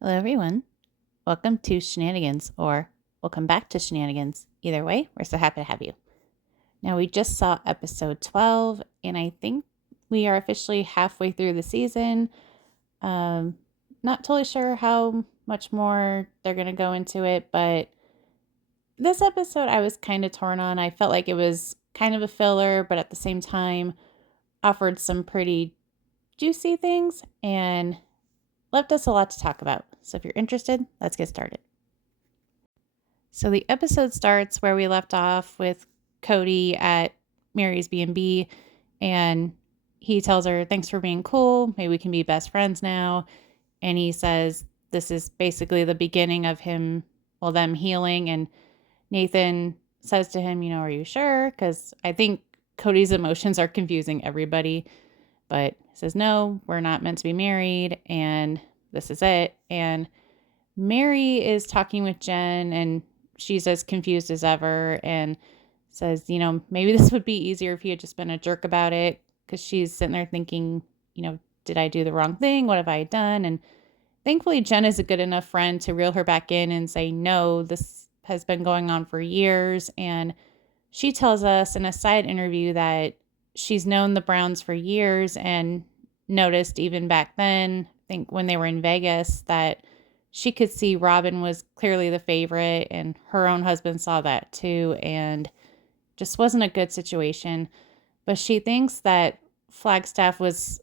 Hello, everyone. Welcome to Shenanigans, or welcome back to Shenanigans. Either way, we're so happy to have you. Now, we just saw episode 12, and I think we are officially halfway through the season. Not totally sure how much more they're going to go into it, but this episode I was kind of torn on. I felt like it was kind of a filler, but at the same time offered some pretty juicy things and left us a lot to talk about. So if you're interested, let's get started. So the episode starts where we left off with Kody at Meri's B&B, and he tells her, "Thanks for being cool. Maybe we can be best friends now." And he says this is basically the beginning of them healing. And Nathan says to him, "Are you sure?" Because I think Cody's emotions are confusing everybody. But he says, "No, we're not meant to be married, and this is it." And Meri is talking with Jen, and she's as confused as ever and says, maybe this would be easier if he had just been a jerk about it, because she's sitting there thinking, did I do the wrong thing? What have I done? And thankfully, Jen is a good enough friend to reel her back in and say, no, this has been going on for years. And she tells us in a side interview that she's known the Browns for years and noticed even back then, I think when they were in Vegas, that she could see Robin was clearly the favorite, and her own husband saw that too, and just wasn't a good situation. But she thinks that Flagstaff was,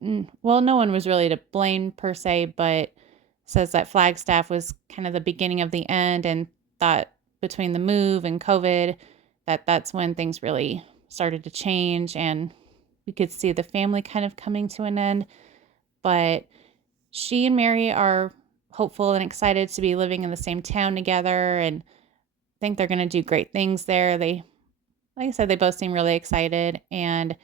well, no one was really to blame per se, but says that Flagstaff was kind of the beginning of the end, and thought between the move and COVID that's when things really started to change, and we could see the family kind of coming to an end. But she and Meri are hopeful and excited to be living in the same town together, and think they're going to do great things there. Like I said, they both seem really excited, and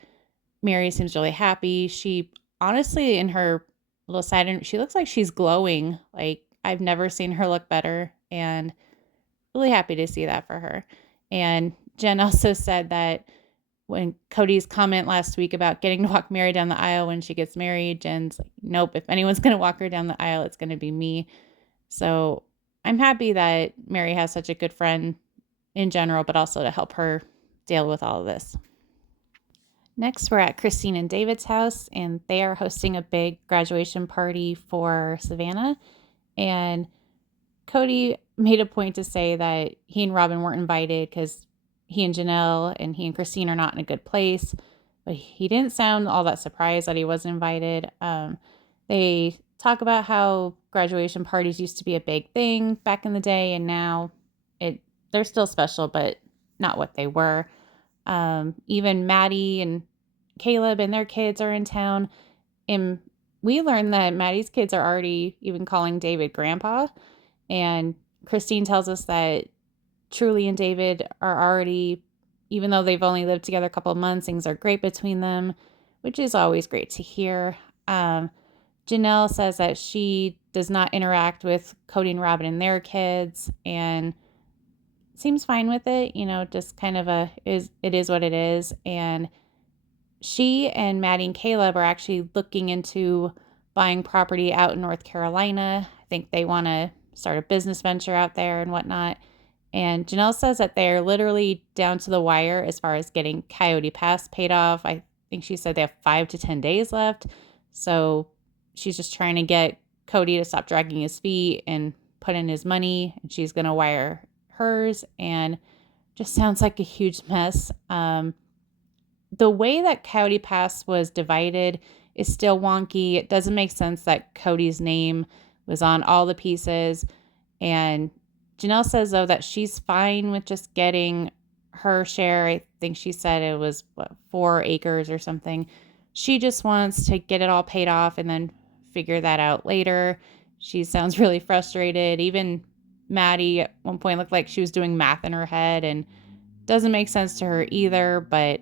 Meri seems really happy. She honestly, in her little side, she looks like she's glowing. Like, I've never seen her look better, and really happy to see that for her. And Jen also said that when Kody's comment last week about getting to walk Meri down the aisle when she gets married, Jen's like, nope, if anyone's going to walk her down the aisle, it's going to be me. So I'm happy that Meri has such a good friend in general, but also to help her deal with all of this. Next, we're at Christine and David's house, and they are hosting a big graduation party for Savannah. And Kody made a point to say that he and Robin weren't invited because he and Janelle and he and Christine are not in a good place. But he didn't sound all that surprised that he wasn't invited. They talk about how graduation parties used to be a big thing back in the day, and now they're still special, but not what they were. Even Maddie and Caleb and their kids are in town. And we learned that Maddie's kids are already even calling David grandpa. And Christine tells us that Truly and David are already, even though they've only lived together a couple of months, things are great between them, which is always great to hear. Janelle says that she does not interact with Kody and Robin and their kids, and seems fine with it, just kind of it is what it is. And she and Maddie and Caleb are actually looking into buying property out in North Carolina. I think they want to start a business venture out there and whatnot. And Janelle says that they're literally down to the wire as far as getting Coyote Pass paid off. I think she said they have 5 to 10 days left. So she's just trying to get Kody to stop dragging his feet and put in his money. And she's going to wire hers, and just sounds like a huge mess. The way that Coyote Pass was divided is still wonky. It doesn't make sense that Kody's name was on all the pieces. And Janelle says, though, that she's fine with just getting her share. I think she said it was 4 acres or something. She just wants to get it all paid off and then figure that out later. She sounds really frustrated. Even Maddie at one point looked like she was doing math in her head, and doesn't make sense to her either. But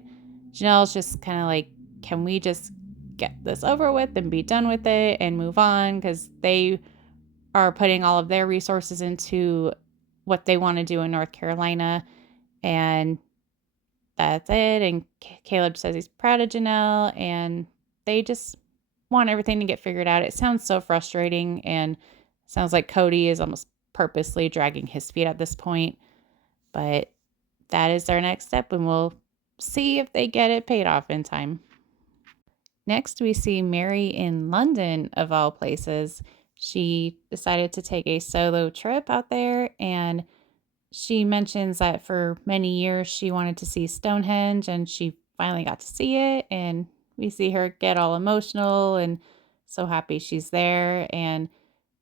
Janelle's just kind of like, can we just get this over with and be done with it and move on? Because they are putting all of their resources into what they want to do in North Carolina, and that's it. And Caleb says he's proud of Janelle, and they just want everything to get figured out. It sounds so frustrating, and Sounds like Kody is almost purposely dragging his feet at this point. But that is our next step, and we'll see if they get it paid off in time. Next, we see Meri in London, of all places. She decided to take a solo trip out there, and she mentions that for many years she wanted to see Stonehenge, and she finally got to see it. And we see her get all emotional and so happy she's there. And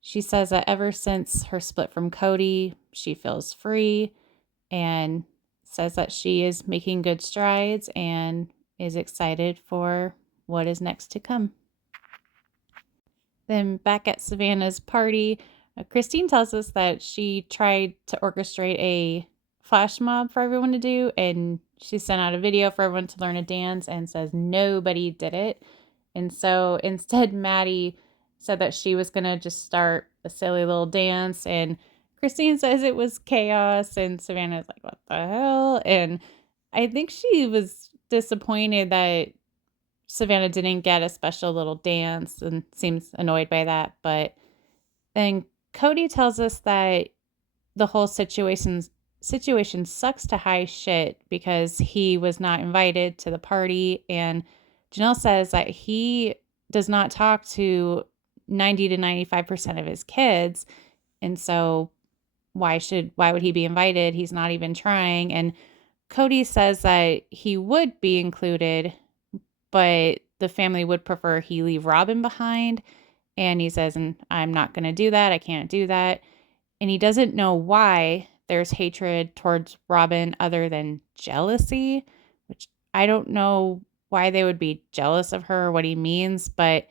she says that ever since her split from Kody, she feels free, and says that she is making good strides and is excited for what is next to come. Then back at Savannah's party, Christine tells us that she tried to orchestrate a flash mob for everyone to do, and she sent out a video for everyone to learn a dance and says nobody did it. And so instead, Maddie said that she was going to just start a silly little dance, and Christine says it was chaos, and Savannah's like, what the hell? And I think she was disappointed that Savannah didn't get a special little dance and seems annoyed by that. But then Kody tells us that the whole situation sucks to high shit because he was not invited to the party. And Janelle says that he does not talk to 90 to 95% of his kids. And so why would he be invited? He's not even trying. And Kody says that he would be included, but the family would prefer he leave Robin behind. And he says, and I'm not going to do that. I can't do that. And he doesn't know why there's hatred towards Robin other than jealousy, which I don't know why they would be jealous of her or what he means. But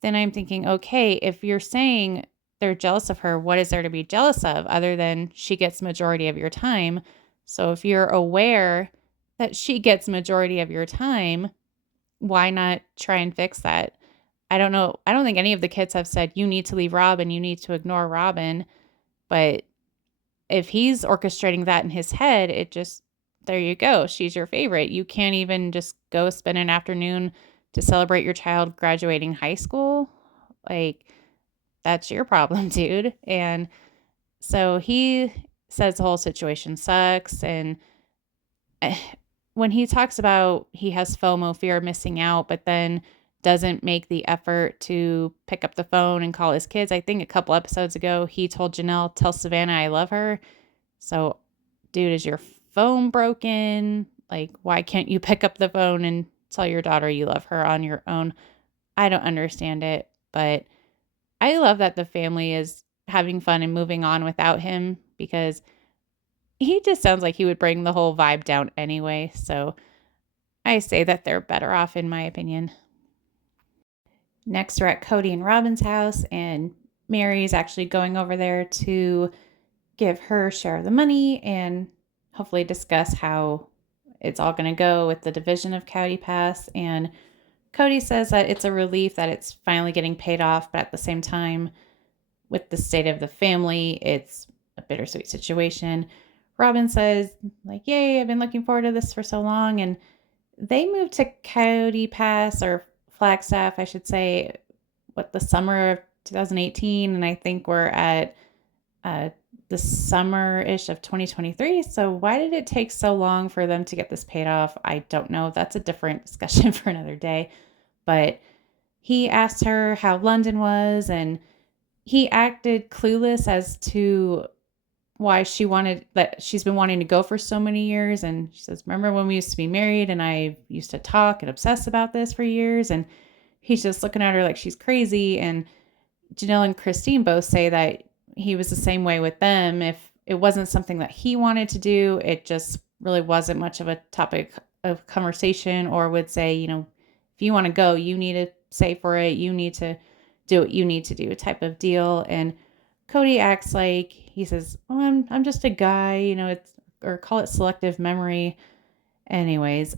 then I'm thinking, okay, if you're saying they're jealous of her, what is there to be jealous of other than she gets majority of your time? So if you're aware that she gets majority of your time, why not try and fix that? I don't know. I don't think any of the kids have said, you need to leave Robin, you need to ignore Robin. But if he's orchestrating that in his head, it just, there you go. She's your favorite. You can't even just go spend an afternoon to celebrate your child graduating high school. Like, that's your problem, dude. And so he says the whole situation sucks. And when he talks about he has FOMO, fear of missing out, but then doesn't make the effort to pick up the phone and call his kids. I think a couple episodes ago, he told Janelle, tell Savannah I love her. So, dude, is your phone broken? Like, why can't you pick up the phone and tell your daughter you love her on your own? I don't understand it, but I love that the family is having fun and moving on without him, because he just sounds like he would bring the whole vibe down anyway. So I say that they're better off, in my opinion. Next, we're at Kody and Robin's house, and Meri is actually going over there to give her share of the money and hopefully discuss how it's all going to go with the division of Coyote Pass. And Kody says that it's a relief that it's finally getting paid off, but at the same time, with the state of the family, it's a bittersweet situation. Robin says, like, yay, I've been looking forward to this for so long. And they moved to Coyote Pass, or Flagstaff, I should say, the summer of 2018. And I think we're at the summer-ish of 2023. So why did it take so long for them to get this paid off? I don't know. That's a different discussion for another day. But he asked her how London was, and he acted clueless as to why she's been wanting to go for so many years. And she says, remember when we used to be married and I used to talk and obsess about this for years? And he's just looking at her like she's crazy. And Janelle and Christine both say that he was the same way with them. If it wasn't something that he wanted to do, it just really wasn't much of a topic of conversation, or would say, if you want to go, you need to save for it. You need to do what you need to do, type of deal. And Kody acts like, he says, oh, I'm just a guy, or call it selective memory. Anyways,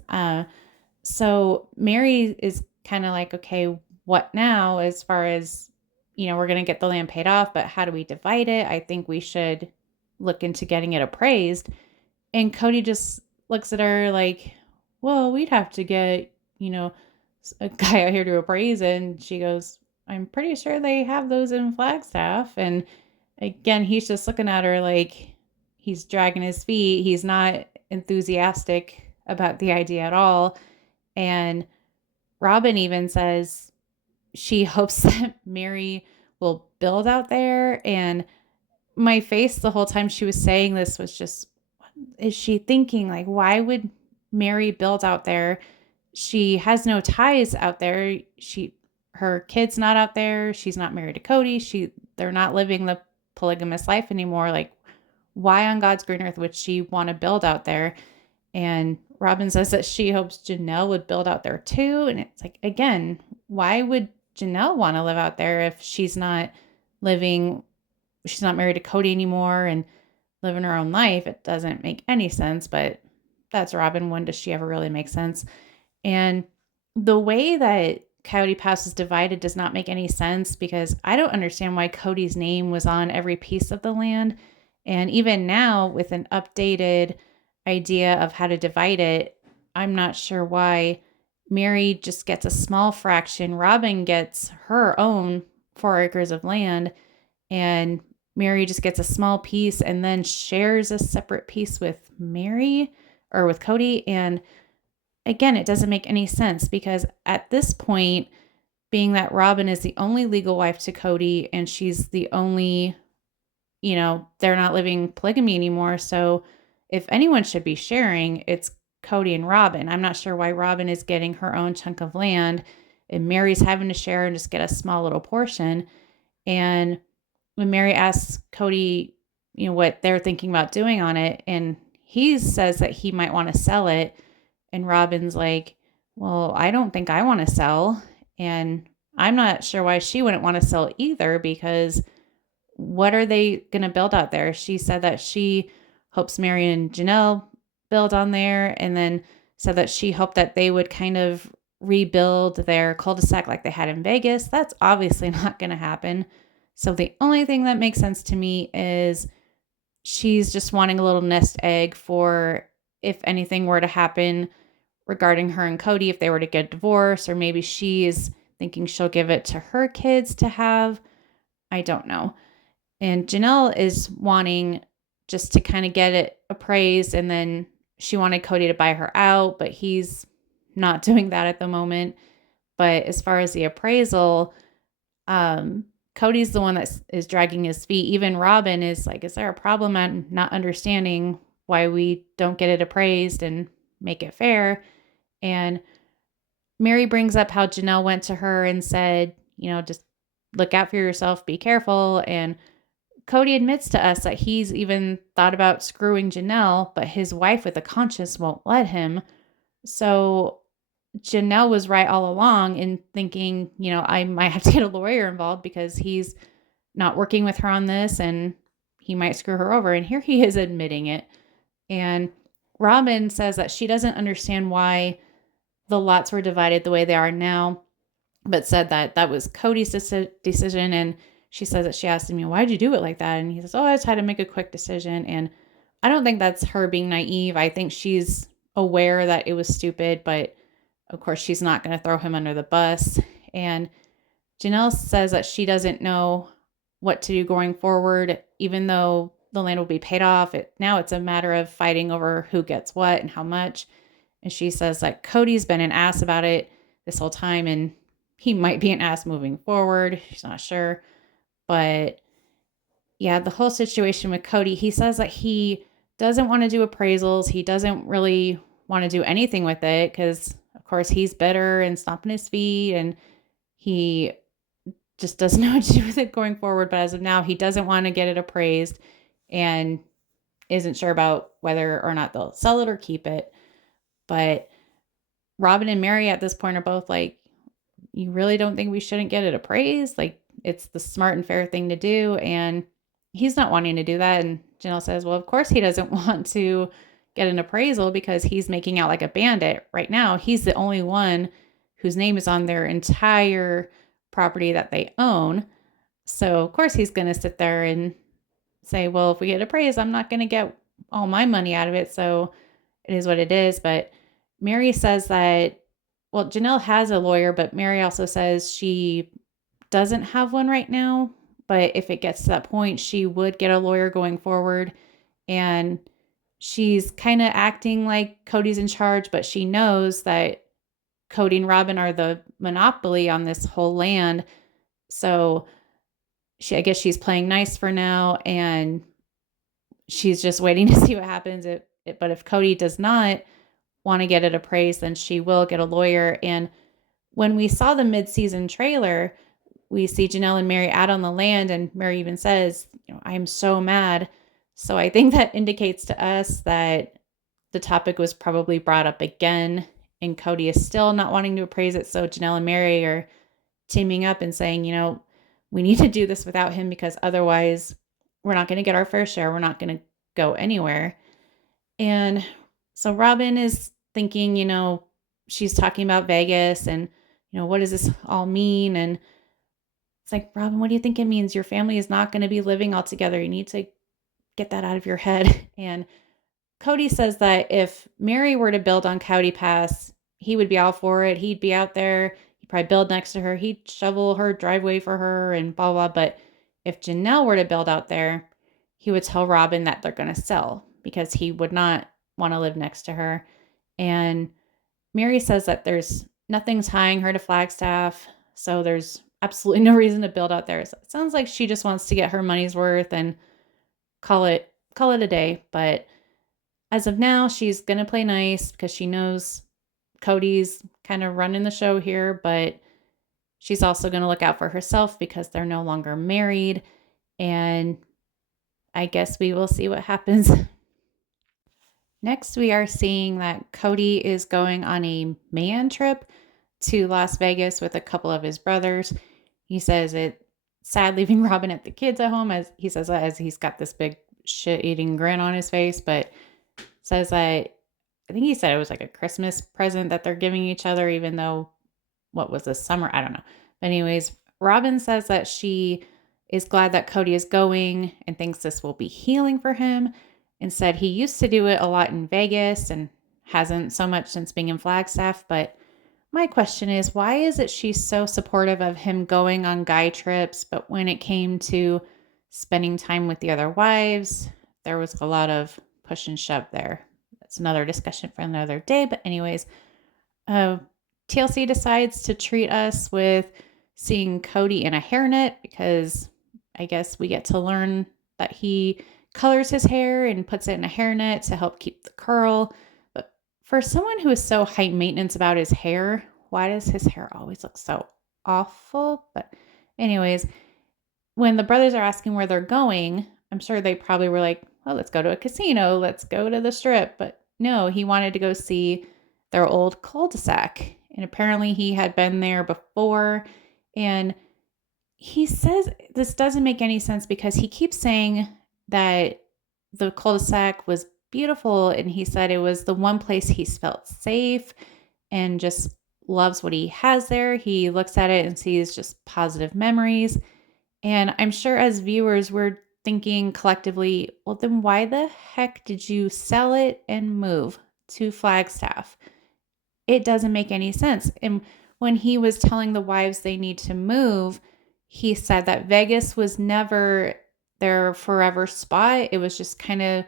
so Meri is kind of like, okay, what now, as far as, we're going to get the land paid off, but how do we divide it? I think we should look into getting it appraised. And Kody just looks at her like, well, we'd have to get, a guy out here to appraise it. And she goes, I'm pretty sure they have those in Flagstaff. And again, he's just looking at her like he's dragging his feet. He's not enthusiastic about the idea at all. And Robin even says she hopes that Meri will build out there. And my face the whole time she was saying this was just, what is she thinking? Like, why would Meri build out there? She has no ties out there. Her kid's not out there. She's not married to Kody. They're not living the polygamous life anymore. Like, why on God's green earth would she want to build out there? And Robin says that she hopes Janelle would build out there too. And it's like, again, why would Janelle want to live out there if she's not married to Kody anymore and living her own life? It doesn't make any sense, but that's Robin. When does she ever really make sense? And the way that Coyote Pass is divided does not make any sense, because I don't understand why Kody's name was on every piece of the land. And even now, with an updated idea of how to divide it, I'm not sure why Meri just gets a small fraction. Robin gets her own 4 acres of land, and Meri just gets a small piece and then shares a separate piece with Meri or with Kody. And again, it doesn't make any sense, because at this point, being that Robin is the only legal wife to Kody and she's the only, they're not living polygamy anymore. So if anyone should be sharing, it's Kody and Robin. I'm not sure why Robin is getting her own chunk of land and Meri's having to share and just get a small little portion. And when Meri asks Kody, what they're thinking about doing on it, and he says that he might want to sell it, and Robin's like, well, I don't think I want to sell. And I'm not sure why she wouldn't want to sell either, because what are they going to build out there? She said that she hopes Meri and Janelle build on there, and then said that she hoped that they would kind of rebuild their cul-de-sac like they had in Vegas. That's obviously not going to happen. So the only thing that makes sense to me is she's just wanting a little nest egg for if anything were to happen regarding her and Kody, if they were to get divorced, or maybe she is thinking she'll give it to her kids to have. I don't know. And Janelle is wanting just to kind of get it appraised, and then she wanted Kody to buy her out, but he's not doing that at the moment. But as far as the appraisal, Cody's the one that is dragging his feet. Even Robin is like, is there a problem at not understanding why we don't get it appraised and make it fair? And Meri brings up how Janelle went to her and said, just look out for yourself, be careful. And Kody admits to us that he's even thought about screwing Janelle, but his wife with a conscience won't let him. So Janelle was right all along in thinking, I might have to get a lawyer involved because he's not working with her on this and he might screw her over. And here he is admitting it. And Robin says that she doesn't understand why the lots were divided the way they are now, but said that that was Kody's decision. And she says that she asked him, why'd you do it like that? And he says, I just had to make a quick decision. And I don't think that's her being naive. I think she's aware that it was stupid, but of course she's not going to throw him under the bus. And Janelle says that she doesn't know what to do going forward, even though the land will be paid off. Now it's a matter of fighting over who gets what and how much. And she says that Kody's been an ass about it this whole time, and he might be an ass moving forward. She's not sure. But yeah, the whole situation with Kody, he says that he doesn't want to do appraisals. He doesn't really want to do anything with it because, of course, he's bitter and stomping his feet, and he just doesn't know what to do with it going forward. But as of now, he doesn't want to get it appraised and isn't sure about whether or not they'll sell it or keep it. But Robin and Meri at this point are both like, you really don't think we shouldn't get it appraised? Like, it's the smart and fair thing to do. And he's not wanting to do that. And Janelle says, well, of course he doesn't want to get an appraisal because he's making out like a bandit right now. He's the only one whose name is on their entire property that they own. So of course he's going to sit there and say, well, if we get appraised, I'm not going to get all my money out of it. So it is what it is. But Meri says that, well, Janelle has a lawyer, but Meri also says she doesn't have one right now, but if it gets to that point, she would get a lawyer going forward. And she's kind of acting like Kody's in charge, but she knows that Kody and Robin are the monopoly on this whole land. So I guess she's playing nice for now, and she's just waiting to see what happens. But if Kody does not want to get it appraised, then she will get a lawyer. And when we saw the mid-season trailer, we see Janelle and Meri out on the land, and Meri even says, I am so mad. So I think that indicates to us that the topic was probably brought up again, and Kody is still not wanting to appraise it. So Janelle and Meri are teaming up and saying, we need to do this without him, because otherwise we're not going to get our fair share. We're not going to go anywhere. And so Robin is thinking, she's talking about Vegas and, what does this all mean? And it's like, Robin, what do you think it means? Your family is not going to be living all together. You need to get that out of your head. And Kody says that if Meri were to build on Coyote Pass, he would be all for it. He'd be out there. He'd probably build next to her. He'd shovel her driveway for her and blah, blah. But if Janelle were to build out there, he would tell Robin that they're going to sell, because he would not want to live next to her. And Meri says that nothing's tying her to Flagstaff, so there's absolutely no reason to build out there. So it sounds like she just wants to get her money's worth and call it a day. But as of now, she's going to play nice because she knows Kody's kind of running the show here, but she's also going to look out for herself because they're no longer married. And I guess we will see what happens. Next, we are seeing that Kody is going on a man trip to Las Vegas with a couple of his brothers. He says it's sad leaving Robin at the kids at home, as he says that as he's got this big shit-eating grin on his face, but says that, I think he said it was like a Christmas present that they're giving each other, even though, what was this summer? I don't know. But anyways, Robin says that she is glad that Kody is going and thinks this will be healing for him, and said he used to do it a lot in Vegas and hasn't so much since being in Flagstaff. But my question is, why is it she's so supportive of him going on guy trips, but when it came to spending time with the other wives, there was a lot of push and shove there? That's another discussion for another day. But anyways, TLC decides to treat us with seeing Kody in a hairnet, because I guess we get to learn that he colors his hair and puts it in a hairnet to help keep the curl. But for someone who is so high maintenance about his hair, why does his hair always look so awful? But anyways, when the brothers are asking where they're going, I'm sure they probably were like, well, let's go to a casino, let's go to the strip. But no, he wanted to go see their old cul-de-sac. And apparently he had been there before. And he says this doesn't make any sense, because he keeps saying that the cul-de-sac was beautiful, and he said it was the one place he's felt safe and just loves what he has there. He looks at it and sees just positive memories. And I'm sure as viewers, we're thinking collectively, well, then why the heck did you sell it and move to Flagstaff? It doesn't make any sense. And when he was telling the wives they need to move, he said that Vegas was never their forever spot. It was just kind of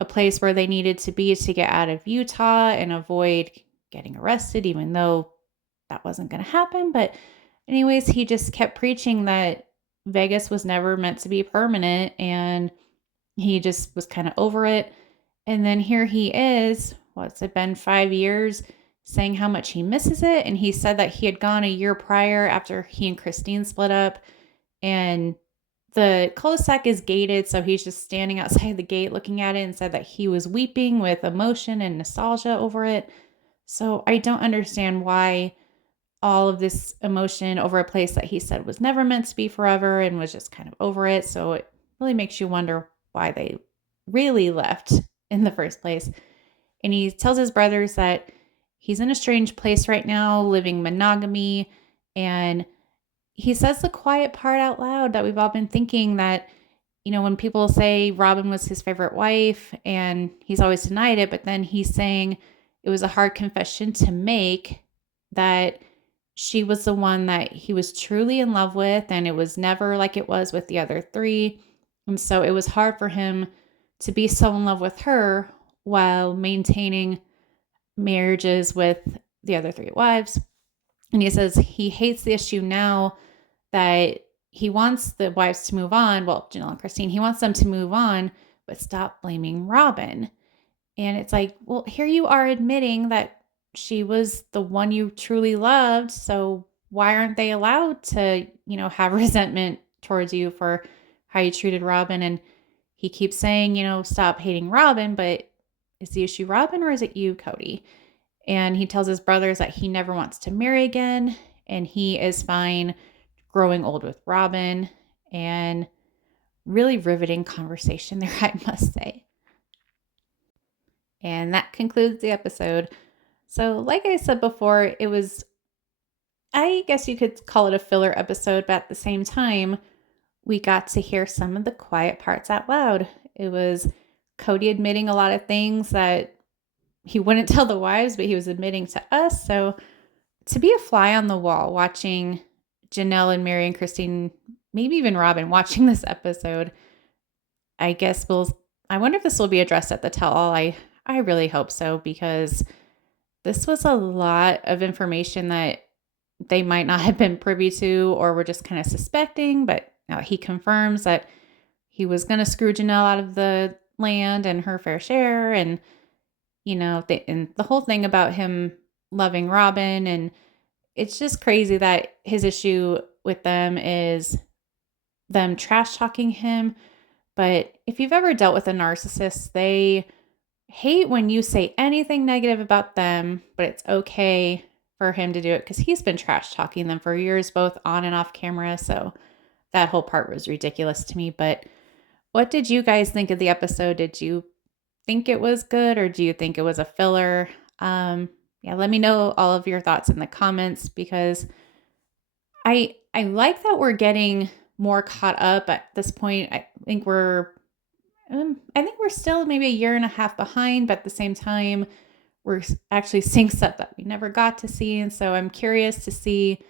a place where they needed to be to get out of Utah and avoid getting arrested, even though that wasn't going to happen. But anyways, he just kept preaching that Vegas was never meant to be permanent, and he just was kind of over it. And then here he is, what's it been, 5 years, saying how much he misses it. And he said that he had gone a year prior after he and Christine split up, and the cul-de-sac is gated, so he's just standing outside the gate looking at it, and said that he was weeping with emotion and nostalgia over it. So I don't understand why all of this emotion over a place that he said was never meant to be forever and was just kind of over it. So it really makes you wonder why they really left in the first place. And he tells his brothers that he's in a strange place right now, living monogamy, and he says the quiet part out loud that we've all been thinking, that, when people say Robin was his favorite wife, and he's always denied it, but then he's saying it was a hard confession to make, that she was the one that he was truly in love with, and it was never like it was with the other three. And so it was hard for him to be so in love with her while maintaining marriages with the other three wives. And he says he hates the issue now that he wants the wives to move on. Well, Janelle and Christine, he wants them to move on, but stop blaming Robin. And it's like, well, here you are admitting that she was the one you truly loved. So why aren't they allowed to, have resentment towards you for how you treated Robin? And he keeps saying, stop hating Robin, but is the issue Robin or is it you, Kody? And he tells his brothers that he never wants to marry again, and he is fine growing old with Robin. And really riveting conversation there, I must say. And that concludes the episode. So, like I said before, it was, I guess you could call it a filler episode, but at the same time, we got to hear some of the quiet parts out loud. It was Kody admitting a lot of things that he wouldn't tell the wives, but he was admitting to us. So, to be a fly on the wall watching Janelle and Meri and Christine, maybe even Robin, watching this episode, I guess I wonder if this will be addressed at the tell-all. I really hope so, because this was a lot of information that they might not have been privy to or were just kind of suspecting, but now he confirms that he was going to screw Janelle out of the land and her fair share. And, and the whole thing about him loving Robin. And it's just crazy that his issue with them is them trash talking him. But if you've ever dealt with a narcissist, they hate when you say anything negative about them, but it's okay for him to do it because he's been trash talking them for years, both on and off camera. So that whole part was ridiculous to me. But what did you guys think of the episode? Did you think it was good, or do you think it was a filler? Let me know all of your thoughts in the comments, because I like that we're getting more caught up at this point. I think we're still maybe a year and a half behind, but at the same time, we're actually seeing stuff that we never got to see. And so I'm curious to see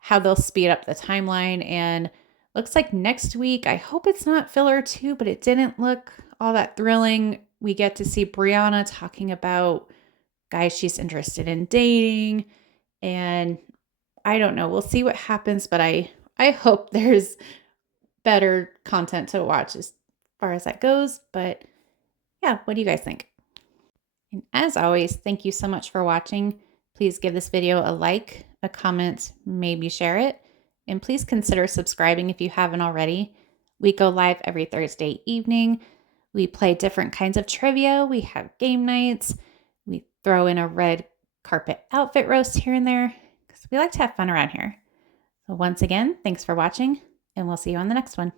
how they'll speed up the timeline. And looks like next week, I hope it's not filler too, but it didn't look all that thrilling. We get to see Brianna talking about guys she's interested in dating. And I don't know. We'll see what happens, but I hope there's better content to watch as far as that goes. But yeah, what do you guys think? And as always, thank you so much for watching. Please give this video a like, a comment, maybe share it. And please consider subscribing if you haven't already. We go live every Thursday evening. We play different kinds of trivia. We have game nights. We throw in a red carpet outfit roast here and there, because we like to have fun around here. So once again, thanks for watching, and we'll see you on the next one.